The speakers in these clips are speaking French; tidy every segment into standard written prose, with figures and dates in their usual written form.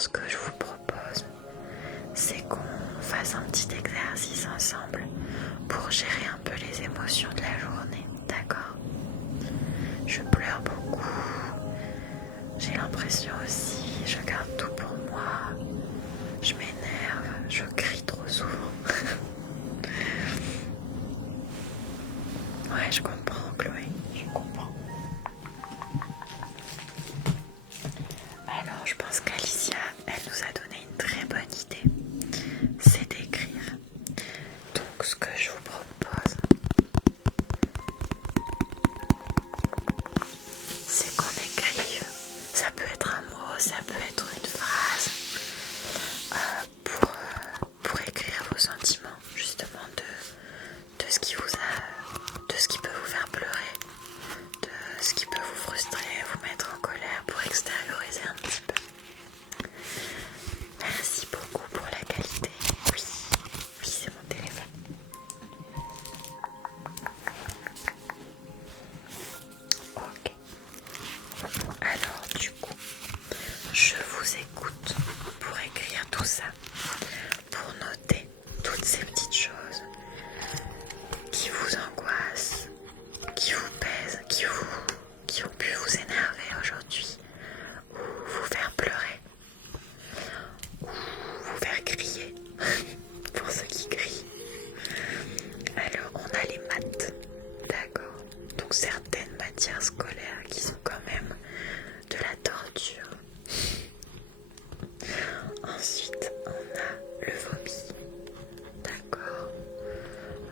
ce que je vous propose, c'est qu'on fasse un petit exercice ensemble pour gérer un peu les émotions de la journée, d'accord? Je pleure beaucoup, j'ai l'impression aussi, je garde tout pour moi, je m'énerve, je crie trop souvent. Ouais, je comprends, Chloé, je comprends. Alors, je pense qu'Alicia, elle nous a donné une très bonne idée, c'est d'écrire. Donc, ce que je vous propose, c'est qu'on écrive. Ça peut être un mot, ça peut être une phrase, pour écrire vos sentiments, justement, de ce qui de ce qui peut vous faire pleurer, de ce qui peut vous frustrer, vous mettre en colère, pour extérioriser un petit peu. Merci beaucoup pour la qualité. Oui, c'est mon téléphone. Ok. Alors du coup, je vous écoute pour écrire tout ça, pour noter toutes ces petites choses qui vous angoissent, qui vous pèsent, qui ont pu vous énerver aujourd'hui, ou vous faire pleurer, ou vous faire crier, pour ceux qui crient. Alors on a les maths, d'accord, donc certaines matières scolaires qui sont quand même de la torture. Ensuite on a le vomi, d'accord,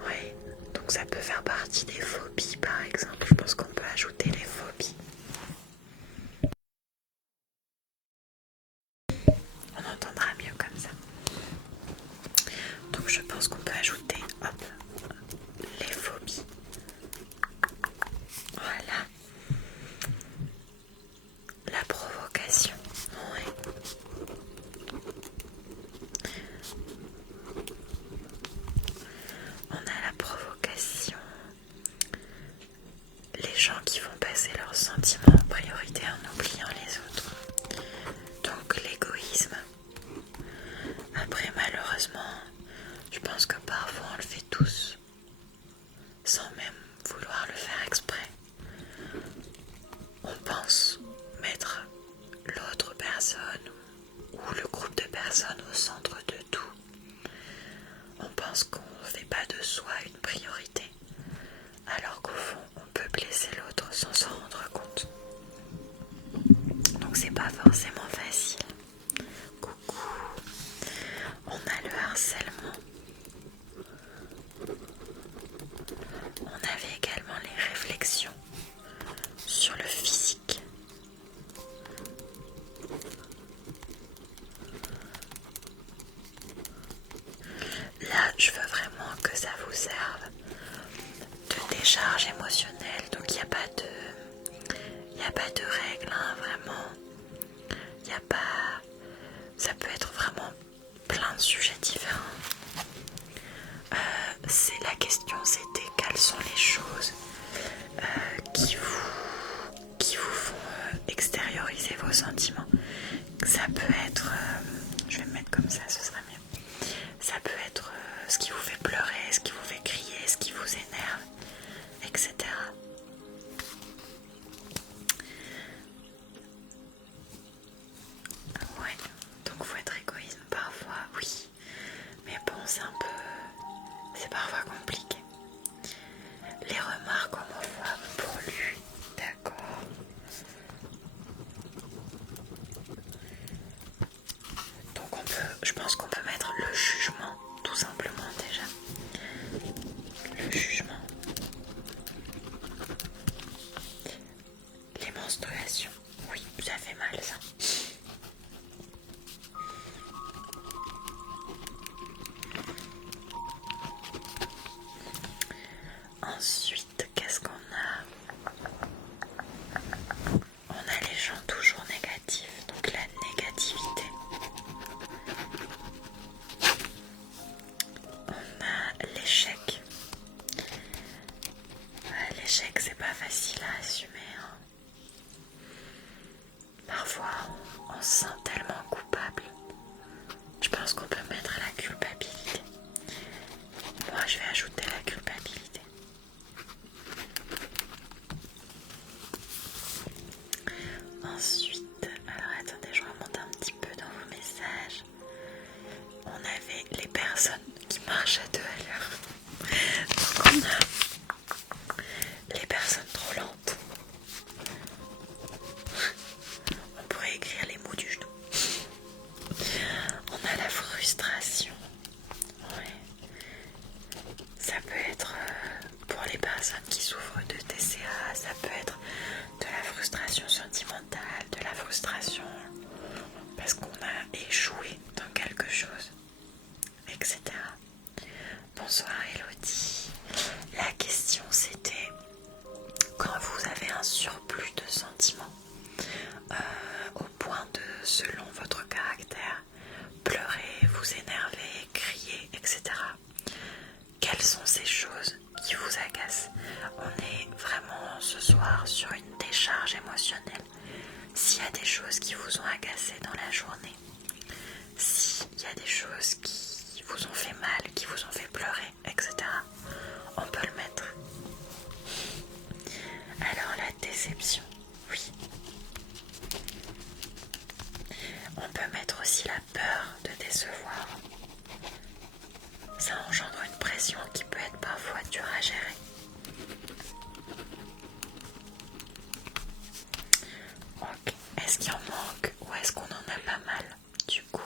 ouais, donc ça peut faire partie des phobies par exemple, je pense qu'on peut ajouter les phobies. On entendra mieux comme ça. Donc je pense qu'on peut ajouter, hop, les phobies. Voilà. La provocation. Ouais. On a la provocation. Les gens qui vont passer leurs sentiments en priorité en oubliant les autres. Donc l'égoïsme. Après malheureusement, je pense que parfois on le fait tous, sans même vouloir le faire exprès. On pense mettre l'autre personne ou le groupe de personnes au centre de tout. On pense qu'on ne fait pas de soi une priorité, alors qu'au fond on peut blesser l'autre sans s'en rendre compte. Donc c'est pas forcément facile. Coucou. On a le harcèlement. On avait également les réflexions sur le physique. Là, je veux vraiment que ça vous serve de décharge émotionnelle. Donc il n'y a pas de règles, hein, vraiment. Il n'y a pas... Ça peut être vraiment plein de sujets différents. La question c'était quelles sont les choses qui vous font extérioriser vos sentiments. Ça peut être, je vais me mettre comme ça, ce sera mieux. Ça peut être ce qui vous fait pleurer, ce qui vous fait crier, ce qui vous énerve, etc. Ouais, donc faut être égoïste parfois, oui. Mais bon, c'est parfois compliqué. Les remarques homophobes pour lui, d'accord. Donc je pense qu'on personnes qui marchent à 2 à l'heure. Donc on a les personnes trop lentes. On pourrait écrire les mots du genou. On a la frustration. Ouais. Ça peut être pour les personnes qui souffrent de TCA, ça peut être de la frustration sentimentale, de la frustration parce qu'on a échoué dans quelque chose, etc. Bonsoir Elodie. La question c'était quand vous avez un surplus de sentiments au point de, selon votre caractère, pleurer, vous énerver, crier, etc. Quelles sont ces choses qui vous agacent? On est vraiment ce soir sur une décharge émotionnelle. S'il y a des choses qui vous ont agacé dans la journée, s'il y a des choses qui vous ont fait mal, qui vous ont fait pleurer, etc., on peut le mettre. Alors la déception, oui. On peut mettre aussi la peur de décevoir. Ça engendre une pression qui peut être parfois dure à gérer. Ok. Est-ce qu'il en manque ou est-ce qu'on en a pas mal du coup?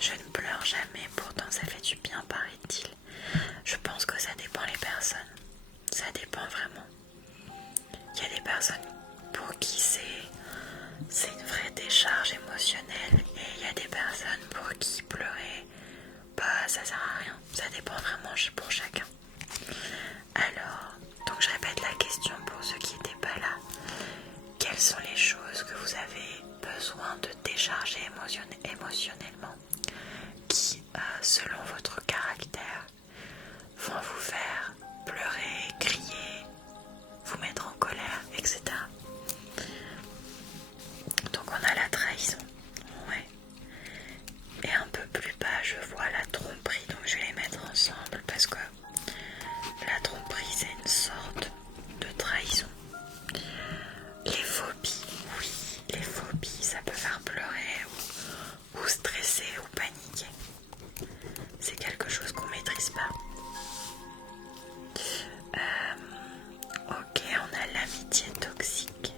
Je ne pleure jamais, pourtant ça fait du bien, paraît-il. Je pense que ça dépend les personnes. Ça dépend vraiment. Il y a des personnes pour qui c'est une vraie décharge émotionnelle et il y a des personnes pour qui pleurer, bah ça sert à rien. Ça dépend vraiment pour chacun. Alors, donc je répète la question pour ceux qui n'étaient pas là. Quelles sont les choses que vous avez besoin de décharger émotionnellement qui, selon votre caractère, vont vous faire pleurer, crier, vous mettre en colère, etc. Donc on a la trahison, ouais. Et un peu plus bas, je vois la tromperie, donc je vais les mettre ensemble parce que la tromperie c'est une sorte de trahison. Les phobies, oui, les phobies, ça peut faire pleurer ou stresser ou paniquer. C'est quelque chose qu'on maîtrise pas. Ok, on a l'amitié toxique.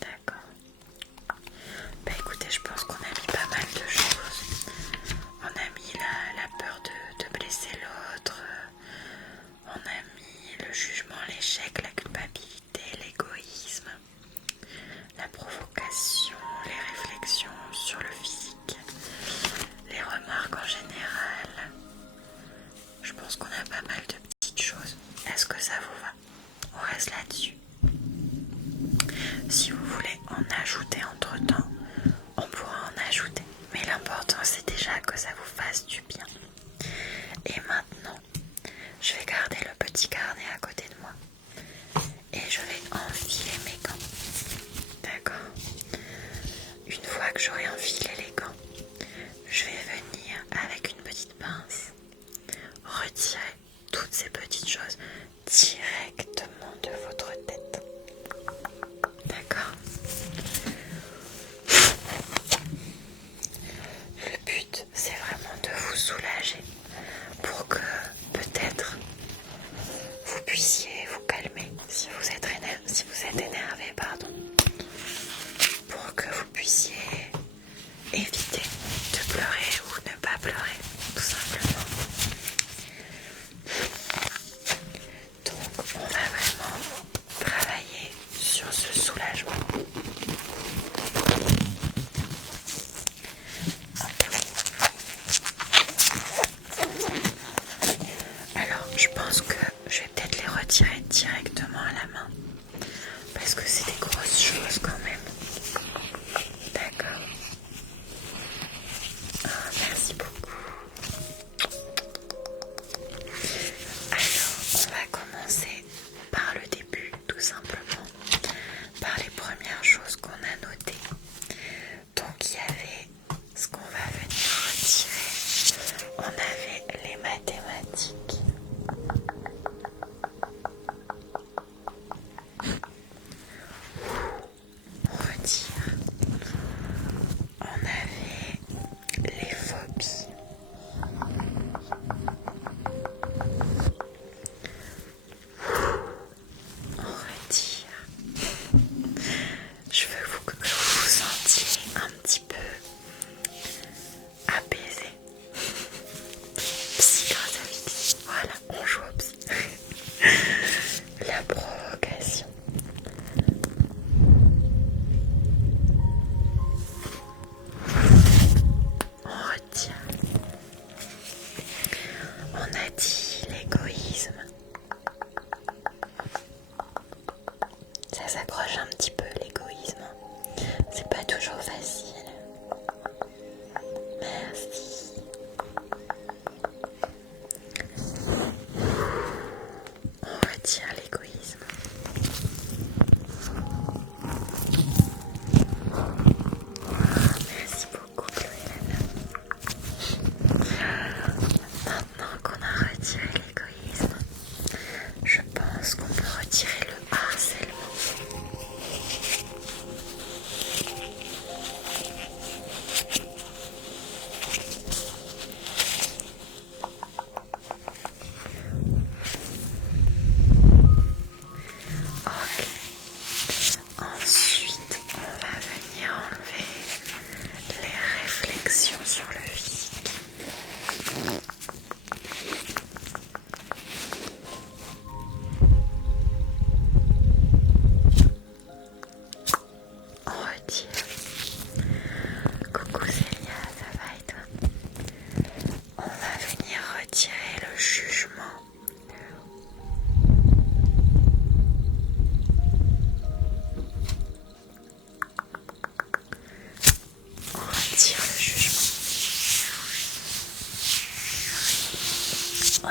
D'accord. Bah écoutez, je pense qu'on a mis pas mal de choses. On a mis la peur de blesser l'autre. On a mis le jugement, l'échec, la culpabilité, l'égoïsme, la provocation, les réflexions sur le physique, les remarques en général. Je pense qu'on a pas mal de petites choses. Est-ce que ça vous va? On reste là-dessus. Si vous voulez en ajouter entre-temps, on pourra en ajouter. Mais l'important c'est déjà que ça vous fasse du bien. Et maintenant, je vais garder le petit carnet à côté de moi. Et je vais enfiler mes gants. D'accord? Une fois que j'aurai enfilé les gants, je vais venir avec une petite pince retirer toutes ces petites choses directement de votre tête. D'accord? Le but, c'est vraiment de vous soulager pour que peut-être vous puissiez vous calmer si vous êtes énervé, pardon, pour que vous puissiez éviter de pleurer ou ne pas pleurer, tout simplement. Donc on va vraiment travailler sur ce soulagement. Alors je pense que je vais peut-être les retirer directement à la main parce que c'est des grosses choses quand même. D'accord. Ah, merci beaucoup. Alors on va commencer par le début, tout simplement, par les premières choses qu'on a notées. Donc il y avait ce qu'on va venir retirer. On avait les mathématiques.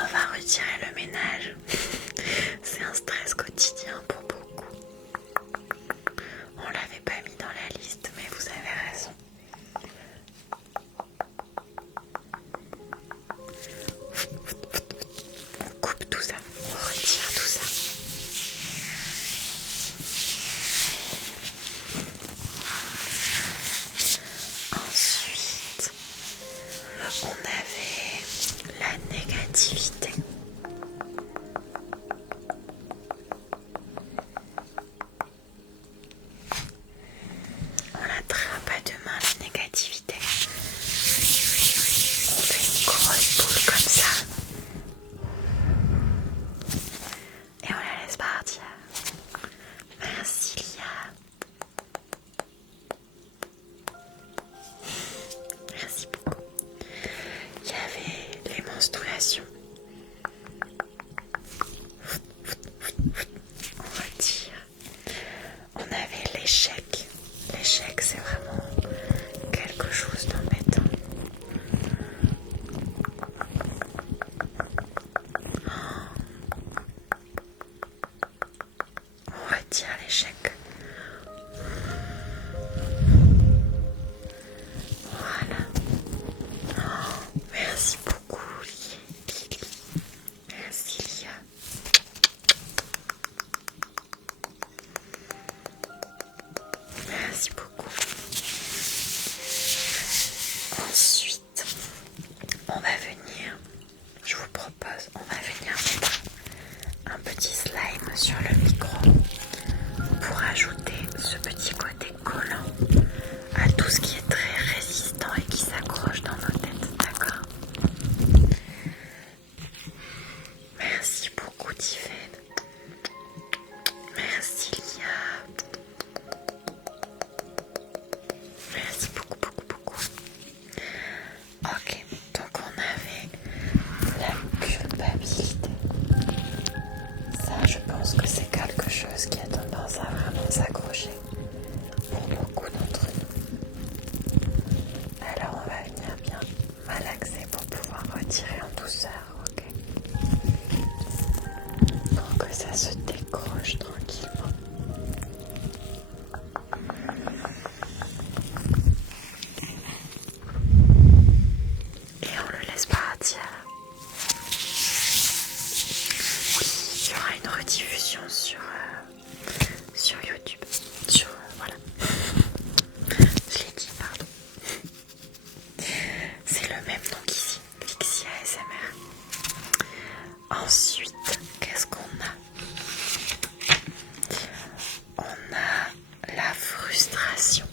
va retirer le ménage. C'est un stress quotidien pour beaucoup. On l'avait pas mis dans la liste, mais vous avez raison. On coupe tout ça, on retire tout ça. Ensuite, on avait la négativité. On l'attrape à deux mains, la négativité. On fait une grosse boule comme ça. Et on la laisse partir. Merci Lia. Merci beaucoup. Il y avait les menstruations. On retire. On avait l'échec. L'échec, c'est vraiment quelque chose d'embêtant. On retire l'échec. Voilà. Oh, merci beaucoup, Lily. Merci, Lia. Merci beaucoup. Ensuite, on va venir, je vous propose, on va venir mettre un petit slime sur le micro pour ajouter ce petit côté collant à tout ce qui est très résistant et qui s'accroche dans nos têtes, d'accord? Merci beaucoup, Tivette. Merci, Lia. Merci beaucoup, beaucoup, beaucoup. Ok, donc on avait la culpabilité. Ça, je pense que c'est quelque chose qui a tendance à vraiment s'accrocher pour beaucoup d'entre nous. Alors on va venir bien malaxer pour pouvoir retirer en douceur, ok? Pour que ça se décroche tranquillement. Et on le laisse partir. Oui, il y aura une rediffusion sur YouTube. Voilà. Je l'ai dit, pardon. C'est le même nom qu'ici, Pixie ASMR. Ensuite, qu'est-ce qu'on a? On a la frustration.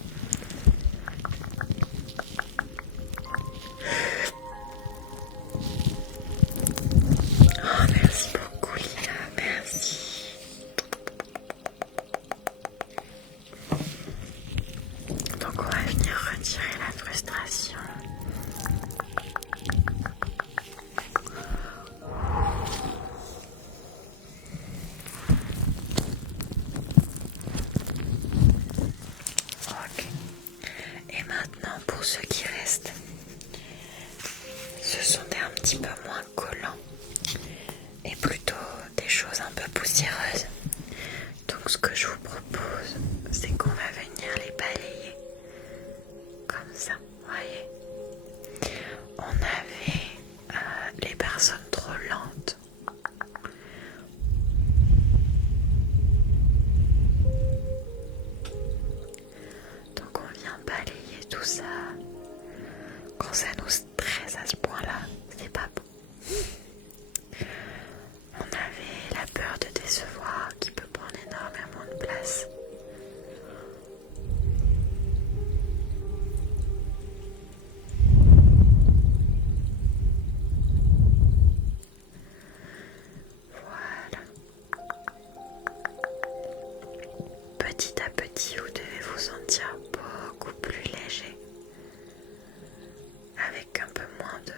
Oh, merci beaucoup, Lina, merci. Donc, on va venir retirer la frustration. Ok. Et maintenant, pour ceux qui restent, ce sont des un petit peu moins collants et plutôt des choses un peu poussiéreuses. Donc ce que je vous propose, c'est qu'on va venir les balayer comme ça, voyez. On avait les personnes trop lentes. Donc on vient balayer tout ça. Quand ça nous stresse à ce point-là, c'est pas bon. On avait la peur de décevoir qui peut prendre énormément de place. Voilà. Petit à petit, vous devez vous sentir beaucoup plus léger, avec un peu moins de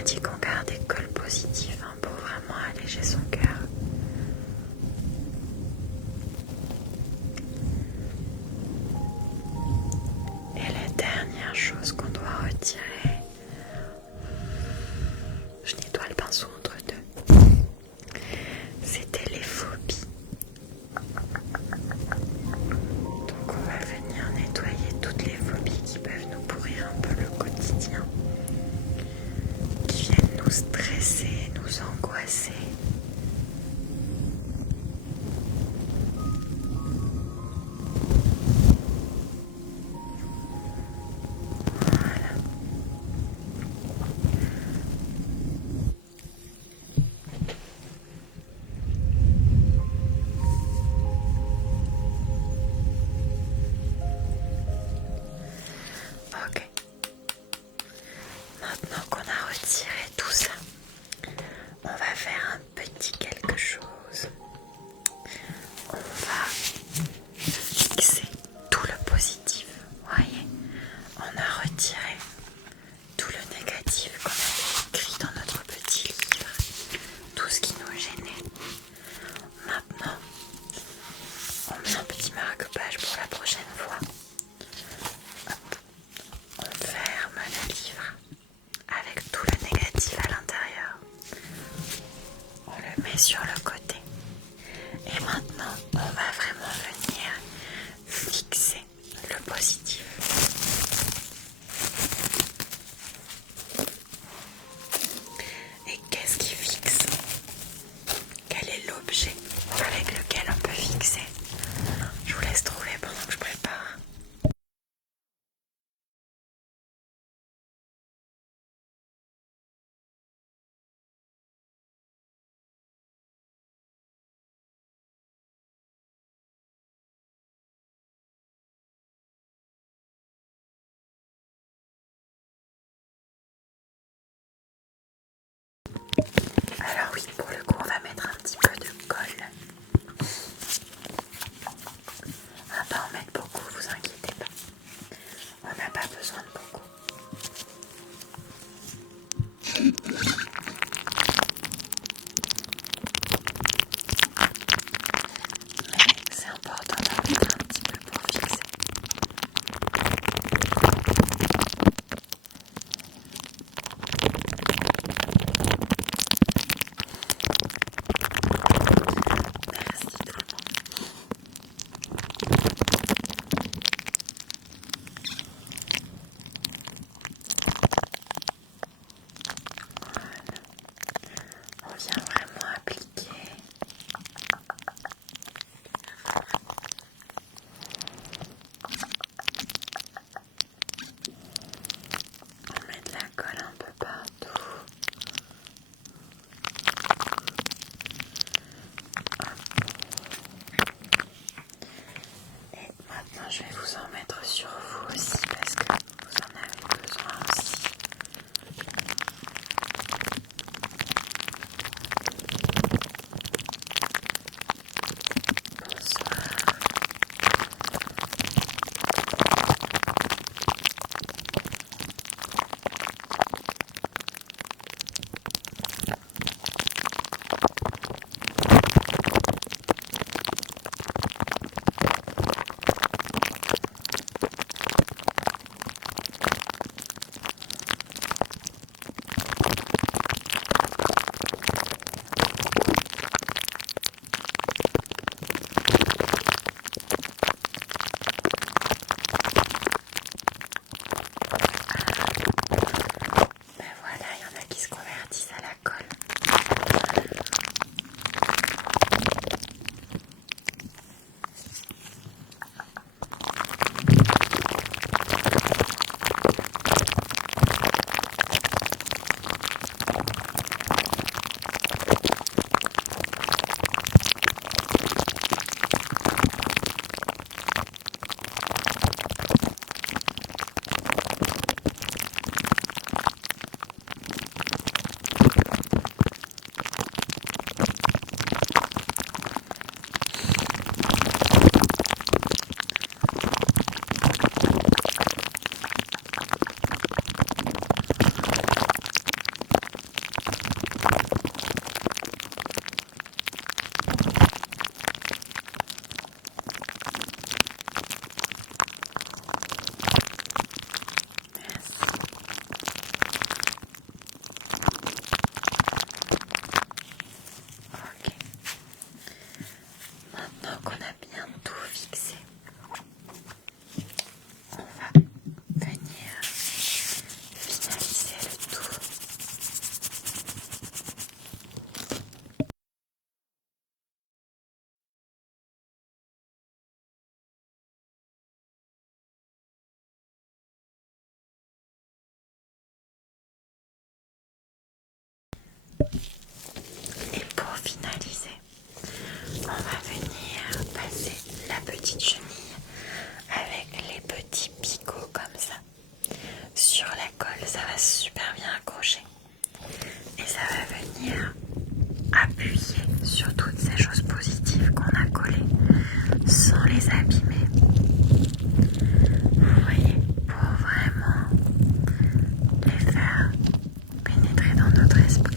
m'a dit qu'on gardait que le positif hein, pour vraiment alléger son cœur. Et la dernière chose qu'on doit retirer, je nettoie le pinceau entre deux, c'était les phobies. Donc on va venir nettoyer toutes les phobies qui peuvent nous pourrir un peu le quotidien, qui viennent nous stresser, nous angoisser. Voilà. Ok. Maintenant qu'on a retiré tout ça, on va faire un petit quelque chose. On va fixer tout le positif. Voyez, on a retiré tout le négatif qu'on avait écrit dans notre petit livre, tout ce qui nous gênait. Maintenant, on met un petit marque-page pour la prochaine fois. Hop. On ferme le livre avec tout le négatif à l'intérieur. On le met sur le côté. Et maintenant, on va vraiment venir fixer le positif. Et qu'est-ce qui fixe? Quel est l'objet avec lequel on peut fixer? Je vous laisse trouver pendant que je prépare. Alors oui, pour le coup, on va mettre un petit peu de colle. On va pas en mettre beaucoup, vous inquiétez pas. On n'a pas besoin de beaucoup. Mais c'est important d'en mettre un petit peu pour fixer. Et pour finaliser, on va venir passer la petite chenille avec les petits picots comme ça sur la colle. Ça va super bien accrocher et ça va venir appuyer sur toutes ces choses positives qu'on a collées sans les abîmer. Vous voyez, pour vraiment les faire pénétrer dans notre esprit.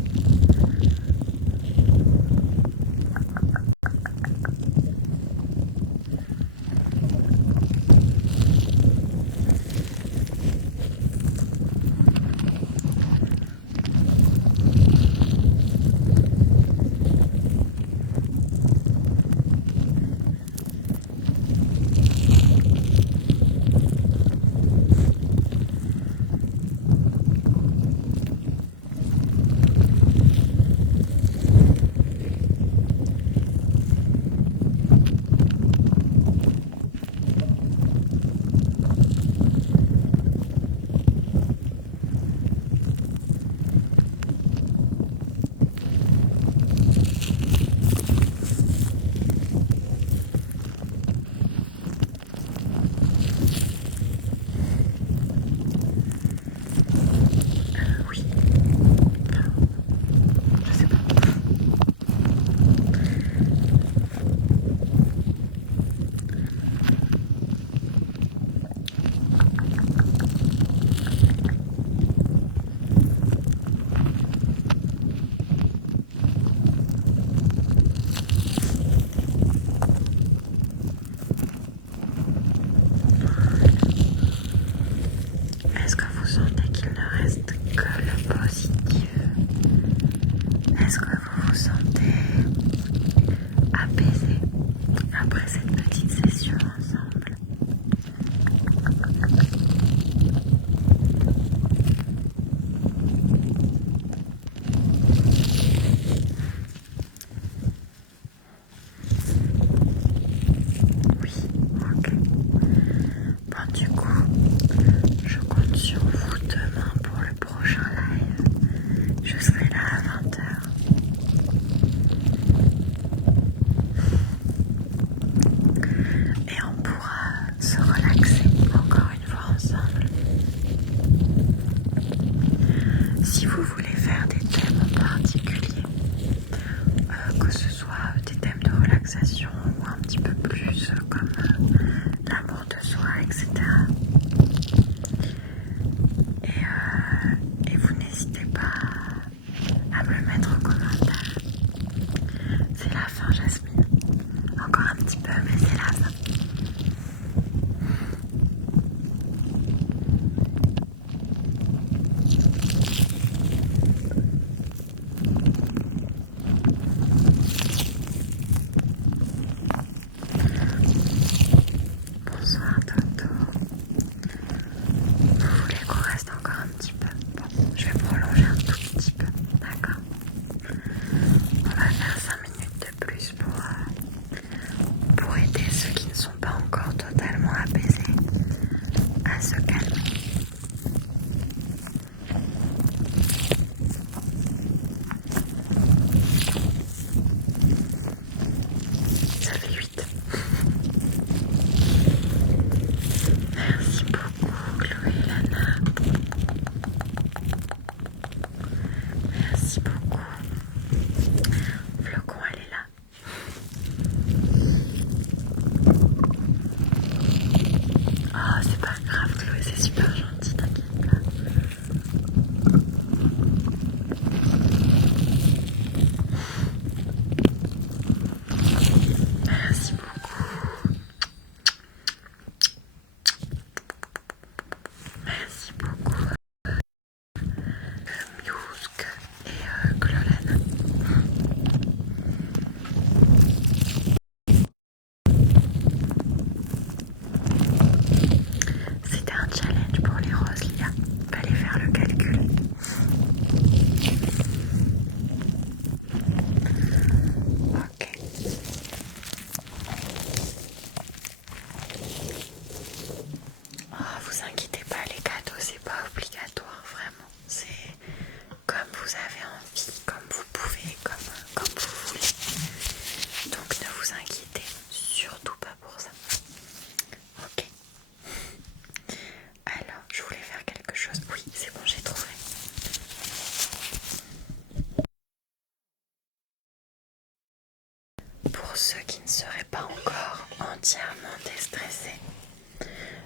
ceux qui ne seraient pas encore entièrement déstressés,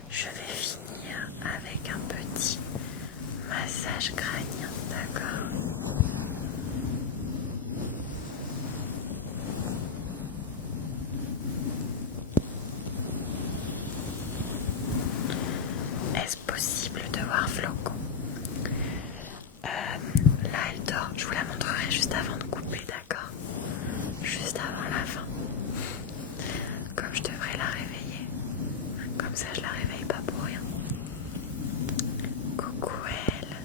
je vais finir avec un petit massage crânien, d'accord? Est-ce possible de voir Flocon? Là elle dort, je vous la montrerai juste avant de couper, d'accord? Juste avant la fin. Comme je devrais la réveiller. Comme ça je la réveille pas pour rien. Coucou elle.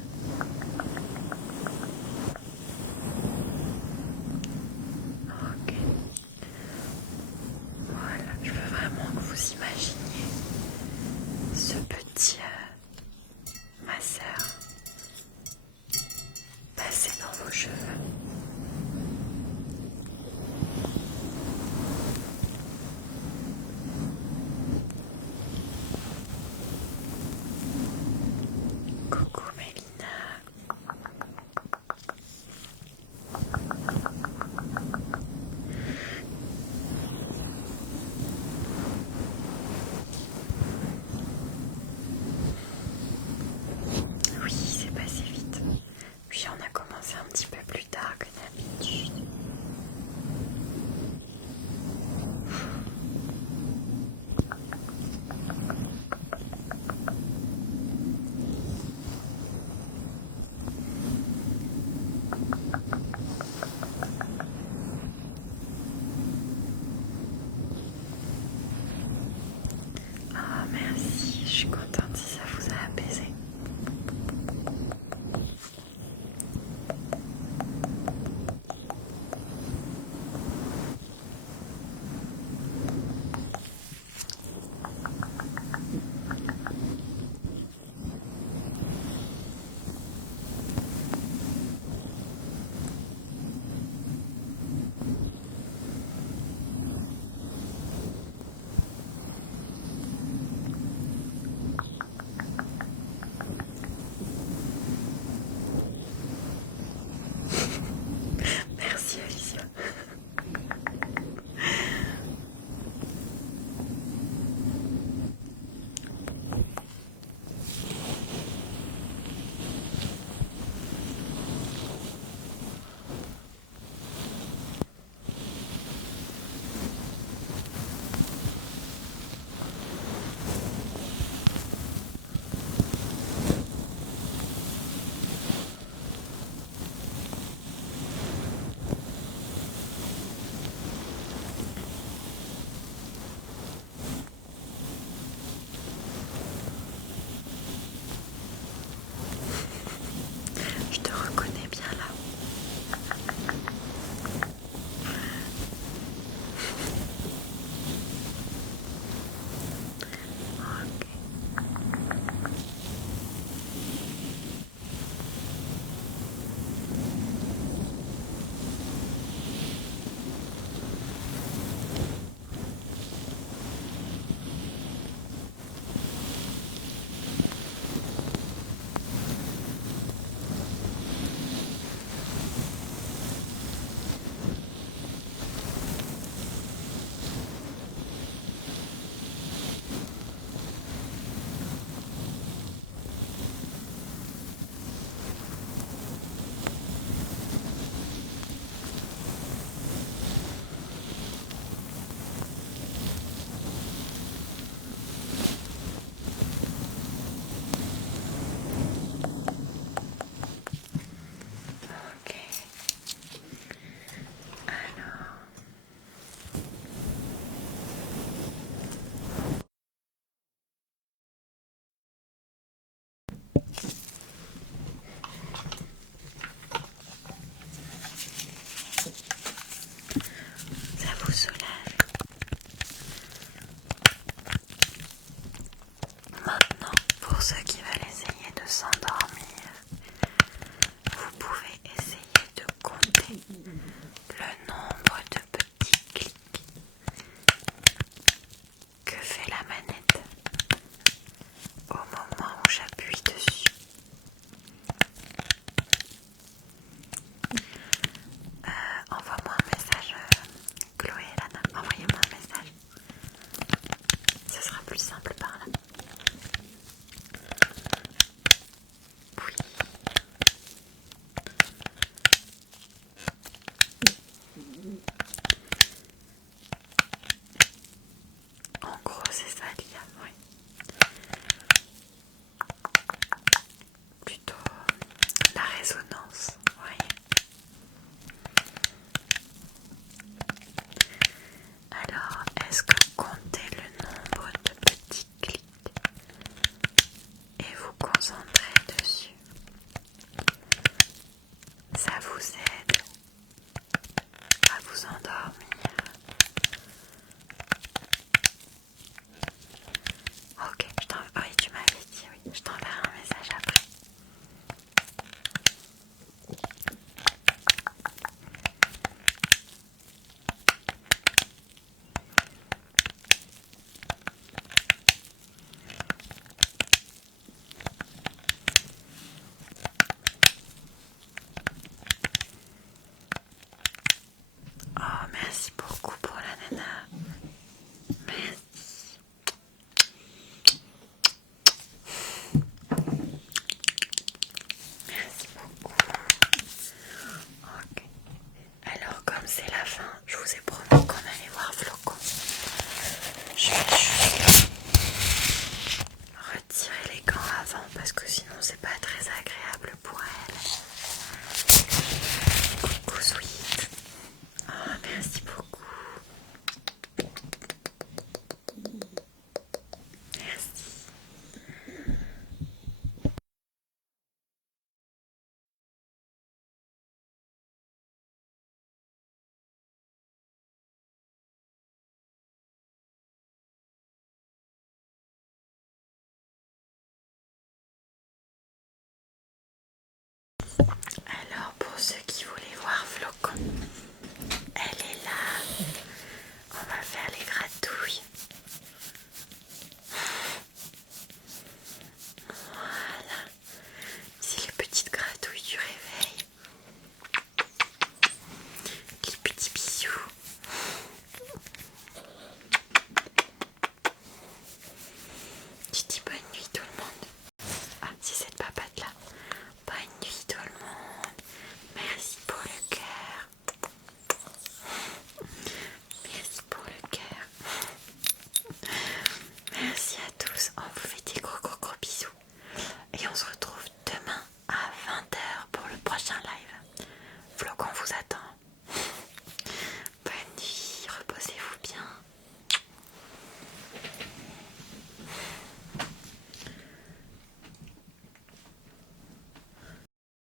Ok. Voilà, je veux vraiment que vous imaginiez ce petit masseur passer dans vos cheveux. Coucou Mélina. Oui, c'est passé vite. Puis on a commencé un petit peu plus tard que d'habitude. Ah merci, je suis contente si ça vous a apaisé.